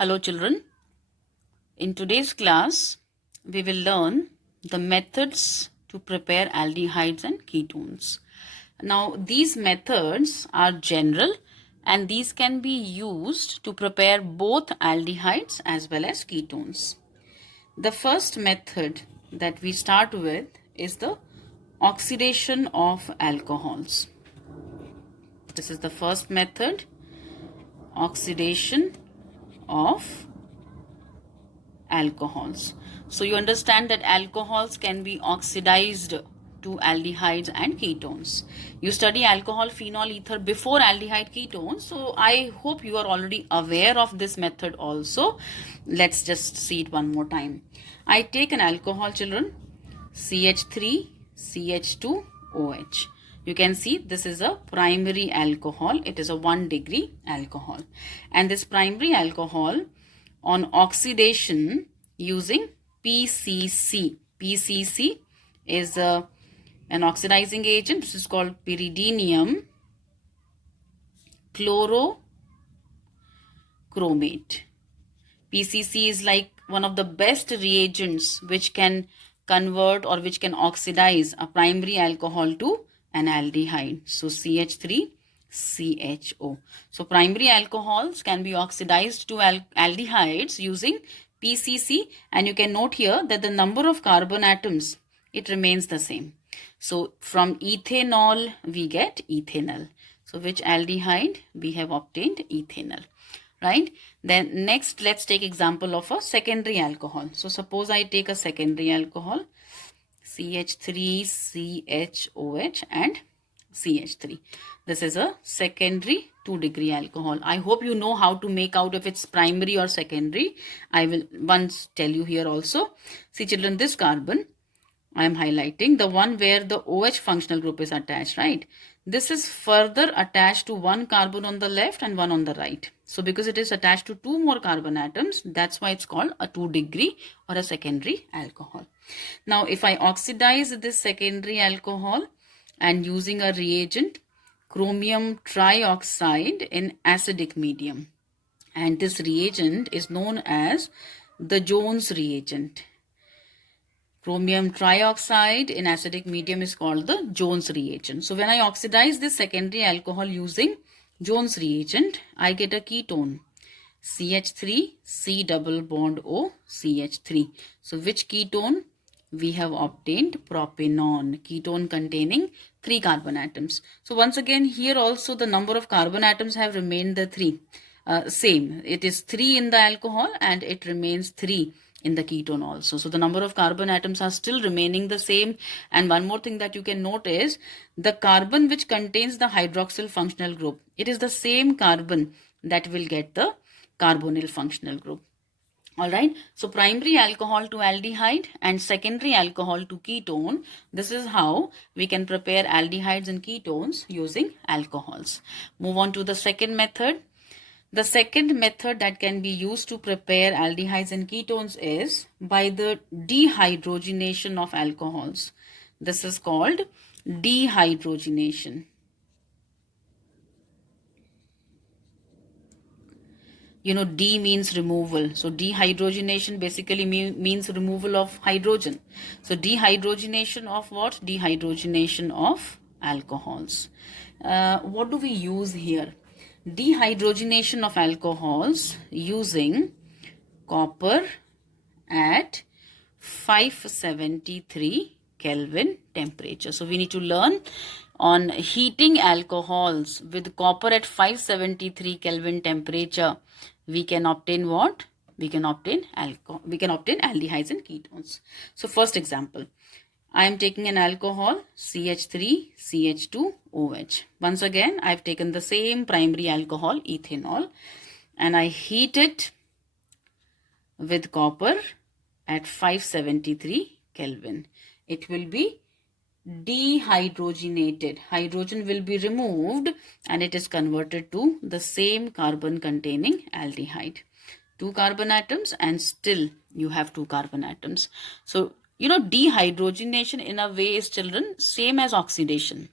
Hello children, in today's class we will learn the methods to prepare aldehydes and ketones. Now these methods are general and these can be used to prepare both aldehydes as well as ketones. The first method that we start with is the oxidation of alcohols. This is the first method, oxidation of alcohols. So you understand that alcohols can be oxidized to aldehydes and ketones. You study alcohol, phenol, ether before aldehyde ketones. So I hope you are already aware of this method also. Let's just see it one more time. I take an alcohol, children, CH3, CH2, OH. You can see this is a primary alcohol. It is a 1 degree alcohol. And this primary alcohol on oxidation using PCC. PCC is an oxidizing agent. This is called pyridinium chlorochromate. PCC is like one of the best reagents which can convert or which can oxidize a primary alcohol to an aldehyde. So CH3, CHO. So primary alcohols can be oxidized to aldehydes using PCC, and you can note here that the number of carbon atoms, it remains the same. So from ethanol we get ethanol. So which aldehyde? We have obtained ethanol, right? Then next let's take example of a secondary alcohol. So suppose I take a secondary alcohol, CH3, CHOH and CH3. This is a secondary 2 degree alcohol. I hope you know how to make out if it's primary or secondary. I will once tell you here also. See children, this carbon I am highlighting, the one where the OH functional group is attached, right? This is further attached to one carbon on the left and one on the right. So because it is attached to 2 more carbon atoms, that's why it's called a 2 degree or a secondary alcohol. Now if I oxidize this secondary alcohol and using a reagent, chromium trioxide in acidic medium, and this reagent is known as the Jones reagent. Chromium trioxide in acidic medium is called the Jones reagent. So when I oxidize this secondary alcohol using Jones reagent, I get a ketone, CH3, C double bond O, CH3. So which ketone? We have obtained propanone, ketone containing 3 carbon atoms. So once again here also the number of carbon atoms have remained the 3. Same, it is 3 in the alcohol and it remains 3 in the ketone also. So the number of carbon atoms are still remaining the same. And one more thing that you can note is the carbon which contains the hydroxyl functional group, it is the same carbon that will get the carbonyl functional group. Alright, so primary alcohol to aldehyde and secondary alcohol to ketone. This is how we can prepare aldehydes and ketones using alcohols. Move on to the second method. The second method that can be used to prepare aldehydes and ketones is by the dehydrogenation of alcohols. This is called dehydrogenation. You know, D means removal. So dehydrogenation basically means removal of hydrogen. So dehydrogenation of what? Dehydrogenation of alcohols. What do we use here? Dehydrogenation of alcohols using copper at 573 Kelvin temperature. So we need to learn on heating alcohols with copper at 573 Kelvin temperature. We can obtain what? We can obtain aldehydes and ketones. So first example, I am taking an alcohol CH3, CH2, OH. Once again, I have taken the same primary alcohol, ethanol, and I heat it with copper at 573 Kelvin. It will be dehydrogenated. Hydrogen will be removed and it is converted to the same carbon containing aldehyde. 2 carbon atoms and still you have 2 carbon atoms. So you know, dehydrogenation in a way is, children, same as oxidation,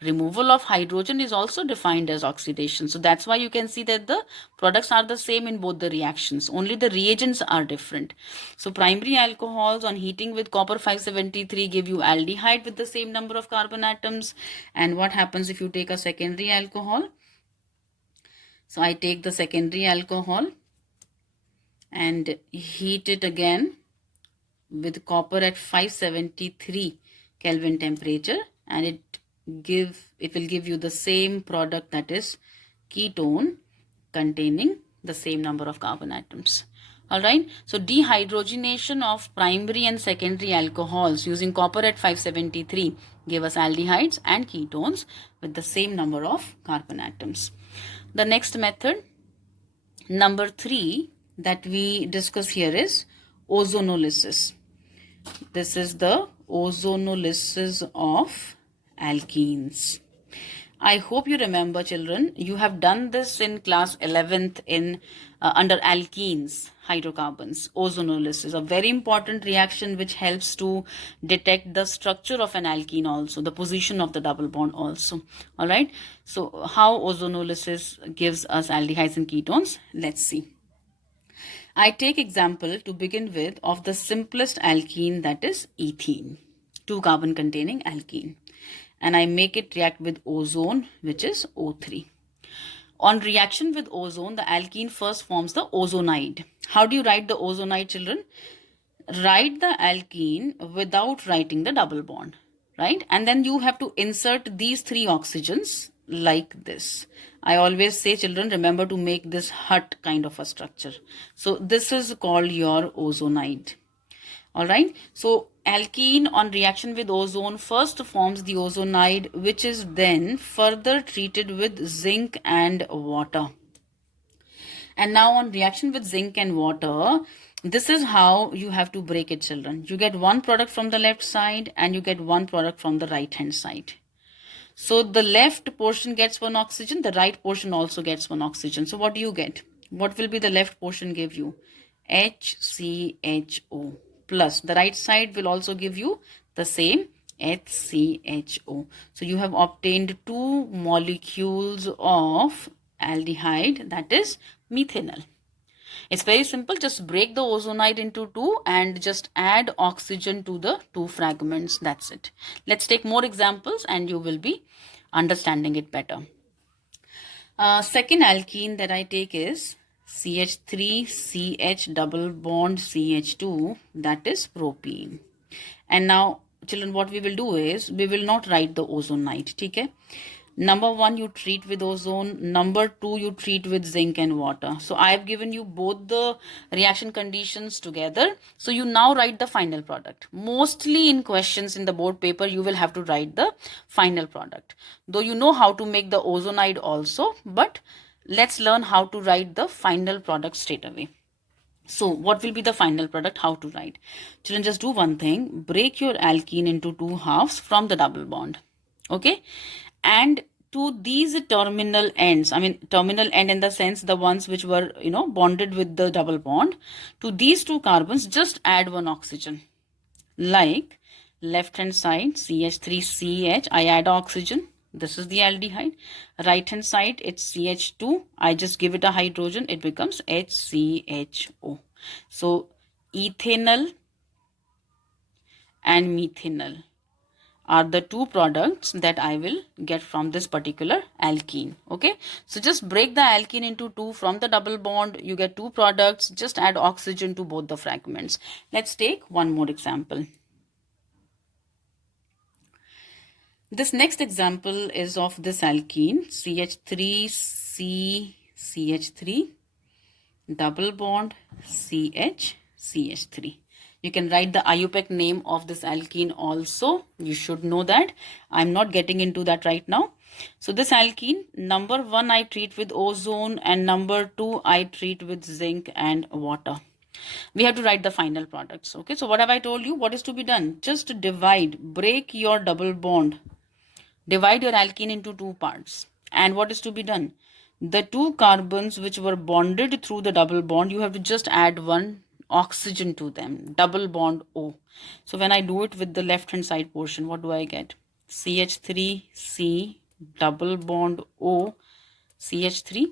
Removal of hydrogen is also defined as oxidation. So that's why you can see that the products are the same in both the reactions. Only the reagents are different. So primary alcohols on heating with copper 573 give you aldehyde with the same number of carbon atoms. And what happens if you take a secondary alcohol? So I take the secondary alcohol and heat it again with copper at 573 Kelvin temperature, and it will give you the same product, that is ketone containing the same number of carbon atoms. Alright, so dehydrogenation of primary and secondary alcohols using copper at 573 gave us aldehydes and ketones with the same number of carbon atoms. The next method, number 3, that we discuss here is ozonolysis. This is the ozonolysis of alkenes. I hope you remember, children, you have done this in class 11th in under alkenes, hydrocarbons. Ozonolysis, a very important reaction which helps to detect the structure of an alkene also, the position of the double bond also. All right. So how ozonolysis gives us aldehydes and ketones? Let's see. I take example to begin with of the simplest alkene, that is ethene, 2 carbon containing alkene, and I make it react with ozone, which is O3. On reaction with ozone, the alkene first forms the ozonide. How do you write the ozonide, children? Write the alkene without writing the double bond, right? And then you have to insert these 3 oxygens like this. I always say, children, remember to make this hut kind of a structure. So this is called your ozonide. All right. So alkene on reaction with ozone first forms the ozonide, which is then further treated with zinc and water. And now on reaction with zinc and water, this is how you have to break it, children. You get one product from the left side and you get one product from the right hand side. So the left portion gets 1 oxygen, the right portion also gets 1 oxygen. So what do you get? What will be the left portion give you? HCHO plus. The right side will also give you the same HCHO. So you have obtained 2 molecules of aldehyde, that is methanol. It's very simple. Just break the ozonide into 2 and just add oxygen to the 2 fragments. That's it. Let's take more examples and you will be understanding it better. Second alkene that I take is CH3CH double bond CH2, that is propene. And now, children, what we will do is we will not write the ozonide. Okay? Number 1, you treat with ozone. Number 2, you treat with zinc and water. So I have given you both the reaction conditions together. So you now write the final product. Mostly in questions in the board paper, you will have to write the final product. Though you know how to make the ozonide also, but let's learn how to write the final product straight away. So what will be the final product? How to write? Children, just do one thing. Break your alkene into 2 halves from the double bond. Okay? And to these terminal ends, I mean terminal end in the sense the ones which were, bonded with the double bond, to these 2 carbons, just add 1 oxygen. Like left hand side, CH3CH, I add oxygen. This is the aldehyde. Right hand side, it's CH2. I just give it a hydrogen. It becomes HCHO. So ethanol and methanol are the 2 products that I will get from this particular alkene. Okay. So just break the alkene into 2 from the double bond. You get 2 products. Just add oxygen to both the fragments. Let's take one more example. This next example is of this alkene, CH3CCH3 double bond CH3. You can write the IUPAC name of this alkene also. You should know that. I'm not getting into that right now. So this alkene, number 1 I treat with ozone and number 2 I treat with zinc and water. We have to write the final products. Okay, so what have I told you? What is to be done? Just divide, break your double bond. Divide your alkene into 2 parts. And what is to be done? The 2 carbons which were bonded through the double bond, you have to just add 1 oxygen to them. Double bond O. So when I do it with the left hand side portion, what do I get? CH3C double bond O CH3,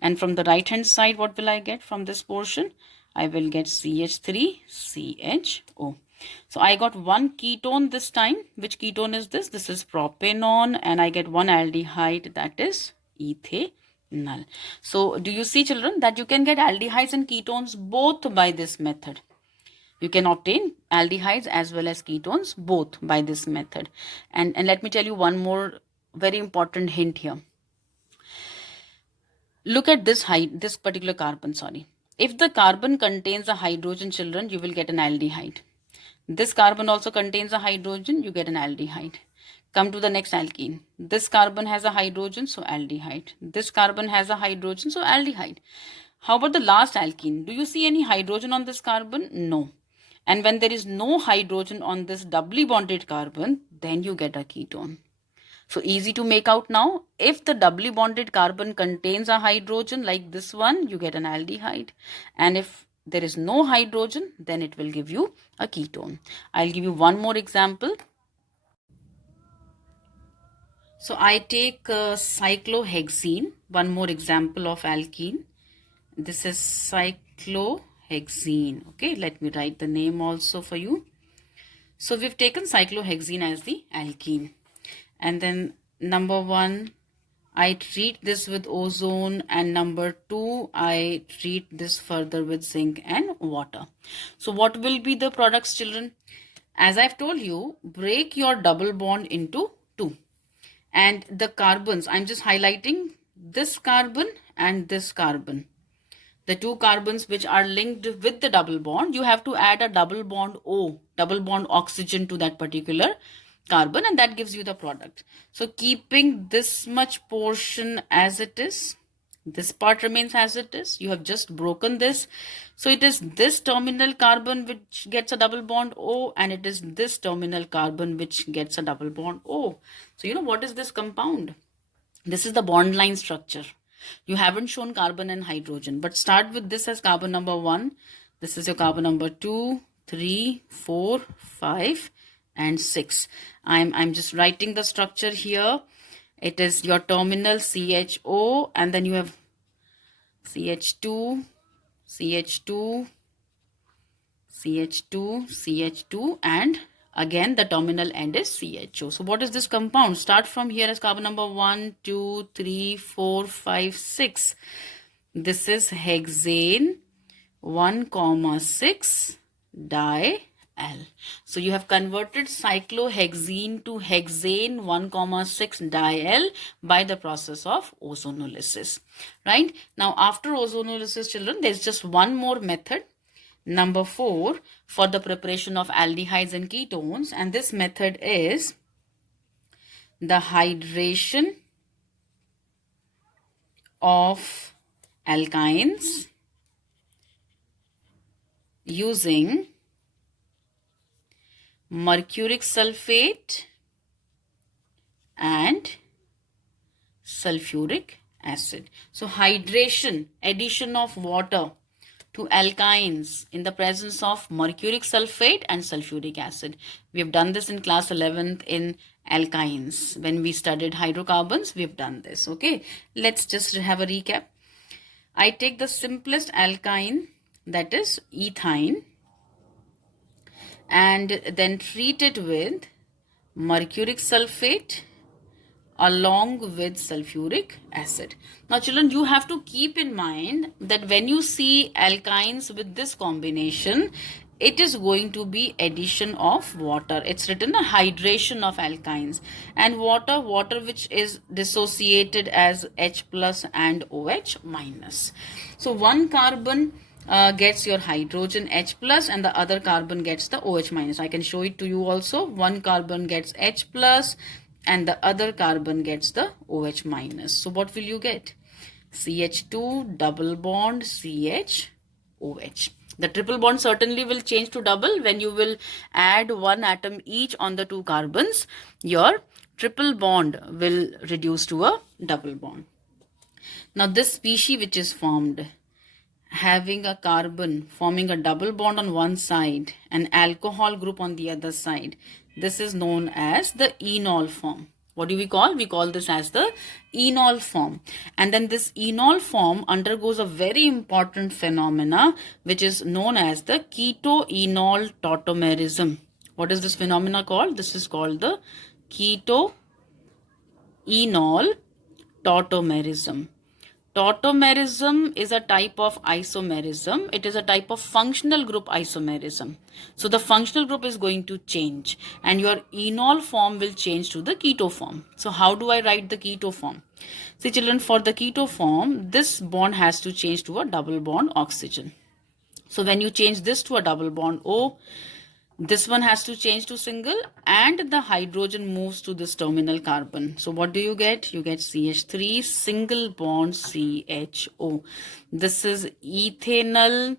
and from the right hand side what will I get from this portion? I will get CH3CHO. So I got one ketone this time. Which ketone is this? This is propanone, and I get one aldehyde, that is ethanol. So do you see, children, that you can get aldehydes and ketones both by this method? You can obtain aldehydes as well as ketones both by this method. And let me tell you one more very important hint here. Look at this particular carbon, sorry. If the carbon contains a hydrogen, children, you will get an aldehyde. This carbon also contains a hydrogen, you get an aldehyde. Come to the next alkene. This carbon has a hydrogen, so aldehyde. This carbon has a hydrogen, so aldehyde. How about the last alkene? Do you see any hydrogen on this carbon? No. And when there is no hydrogen on this doubly bonded carbon, then you get a ketone. So easy to make out now. If the doubly bonded carbon contains a hydrogen like this one, you get an aldehyde. And if there is no hydrogen, then it will give you a ketone. I'll give you one more example. So I take cyclohexene, one more example of alkene. This is cyclohexene. Okay, let me write the name also for you. So we've taken cyclohexene as the alkene. And then number 1, I treat this with ozone, and number 2, I treat this further with zinc and water. So what will be the products, children? As I've told you, break your double bond into 2. And the carbons, I'm just highlighting this carbon and this carbon. The two carbons which are linked with the double bond, you have to add a double bond O, double bond oxygen to that particular carbon, and that gives you the product. So keeping this much portion as it is, this part remains as it is. You have just broken this. So it is this terminal carbon which gets a double bond O, and it is this terminal carbon which gets a double bond O. So you know what is this compound? This is the bond line structure. You haven't shown carbon and hydrogen, but start with this as carbon number 1. This is your carbon number 2, 3, 4, 5, and 6. I'm just writing the structure here. It is your terminal CHO, and then you have CH2, CH2, CH2, CH2, and again the terminal end is CHO. So what is this compound? Start from here as carbon number 1, 2, 3, 4, 5, 6. This is hexane 1,6 di L. So you have converted cyclohexene to hexane 1,6 dial by the process of ozonolysis. Right? Now after ozonolysis, children, there's just one more method. Number 4, for the preparation of aldehydes and ketones, and this method is the hydration of alkynes using mercuric sulfate and sulfuric acid. So hydration, addition of water to alkynes in the presence of mercuric sulfate and sulfuric acid. We have done this in class 11th in alkynes. When we studied hydrocarbons, we have done this. Okay, let's just have a recap. I take the simplest alkyne, that is ethyne, and then treat it with mercuric sulfate along with sulfuric acid. Now children, you have to keep in mind that when you see alkynes with this combination, it is going to be addition of water. It's written a hydration of alkynes, and water which is dissociated as H plus and OH minus. So one carbon gets your hydrogen H plus, and the other carbon gets the OH minus. I can show it to you also. One carbon gets H plus and the other carbon gets the OH minus. So what will you get? CH2 double bond CHOH. The triple bond certainly will change to double when you will add one atom each on the two carbons. Your triple bond will reduce to a double bond. Now this species which is formed, having a carbon forming a double bond on one side and alcohol group on the other side, This is known as the enol form. What do we call? We call this as the enol form. And then this enol form undergoes a very important phenomena which is known as the keto-enol tautomerism. What is this phenomena called? This is called the keto-enol tautomerism. Tautomerism is a type of isomerism. It is a type of functional group isomerism. So the functional group is going to change and your enol form will change to the keto form. So how do I write the keto form? See children, for the keto form, this bond has to change to a double bond oxygen. So when you change this to a double bond O, this one has to change to single and the hydrogen moves to this terminal carbon. So what do you get? You get CH3 single bond CHO. This is ethanol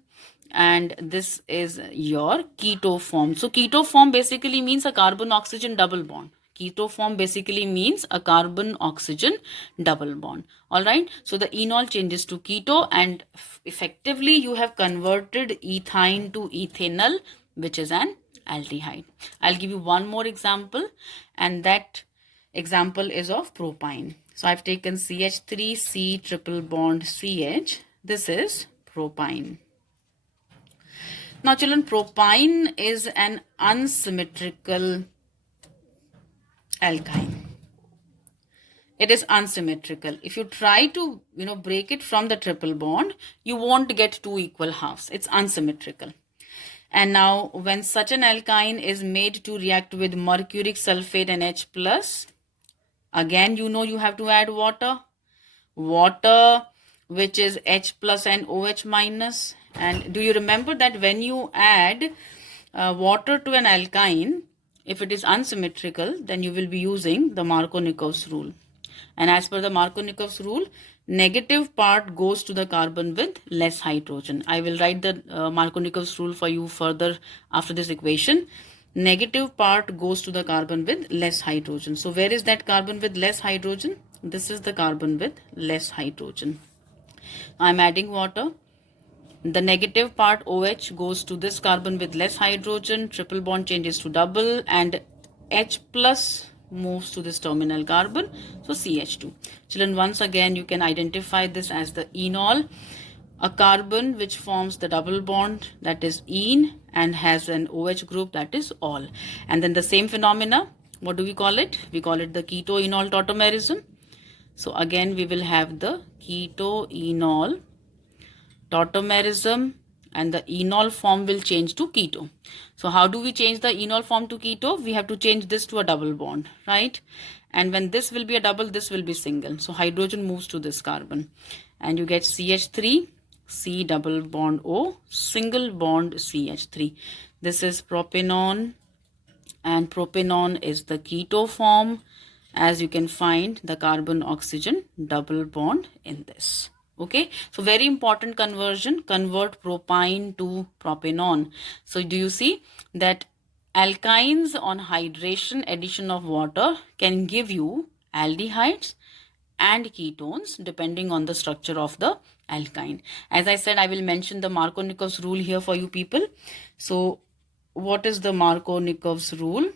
and this is your keto form. So keto form basically means a carbon oxygen double bond. Keto form basically means a carbon oxygen double bond. All right. So the enol changes to keto and effectively you have converted ethyne to ethanol, which is an aldehyde. I'll give you one more example and that example is of propine. So I've taken CH3C triple bond CH. This is propine. Now children, propine is an unsymmetrical alkyne. It is unsymmetrical. If you try to, break it from the triple bond, you won't get two equal halves. It's unsymmetrical. And now when such an alkyne is made to react with mercuric sulfate and H plus, again, you have to add water, which is H plus and OH minus. And do you remember that when you add water to an alkyne, if it is unsymmetrical, then you will be using the Markovnikov's rule. And as per the Markovnikov's rule, negative part goes to the carbon with less hydrogen. I will write the Markovnikov's rule for you further after this equation. Negative part goes to the carbon with less hydrogen. So where is that carbon with less hydrogen? This is the carbon with less hydrogen. I'm adding water. The negative part OH goes to this carbon with less hydrogen. Triple bond changes to double and H plus moves to this terminal carbon, so CH2. Children, once again you can identify this as the enol, a carbon which forms the double bond, that is ene, and has an OH group, that is ol. And then the same phenomena, what do we call it? We call it the keto-enol tautomerism. So again we will have the keto-enol tautomerism and the enol form will change to keto. So how do we change the enol form to keto? We have to change this to a double bond, right? And when this will be a double, this will be single. So hydrogen moves to this carbon and you get CH3, C double bond O, single bond CH3. This is propanone and propanone is the keto form. As you can find the carbon oxygen double bond in this. Okay, so very important conversion, convert propine to propanone. So do you see that alkynes on hydration, addition of water can give you aldehydes and ketones depending on the structure of the alkyne. As I said, I will mention the Markovnikov's rule here for you people. So what is the Markovnikov's rule?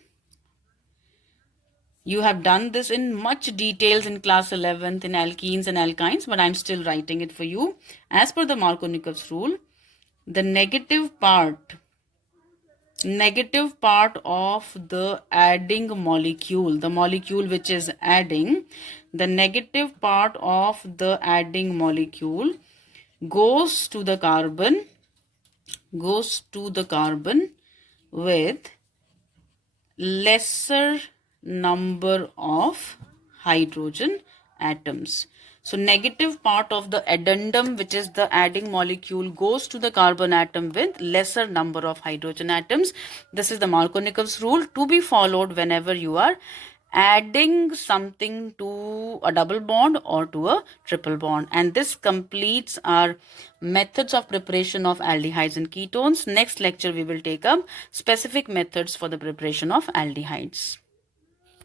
You have done this in much details in class 11th in alkenes and alkynes, but I'm still writing it for you. As per the Markovnikov's rule, the negative part of the adding molecule, the molecule which is adding, the negative part of the adding molecule goes to the carbon with lesser number of hydrogen atoms. So negative part of the addendum, which is the adding molecule, goes to the carbon atom with lesser number of hydrogen atoms. This is the Markovnikov's rule to be followed whenever you are adding something to a double bond or to a triple bond. And this completes our methods of preparation of aldehydes and ketones. Next lecture we will take up specific methods for the preparation of aldehydes.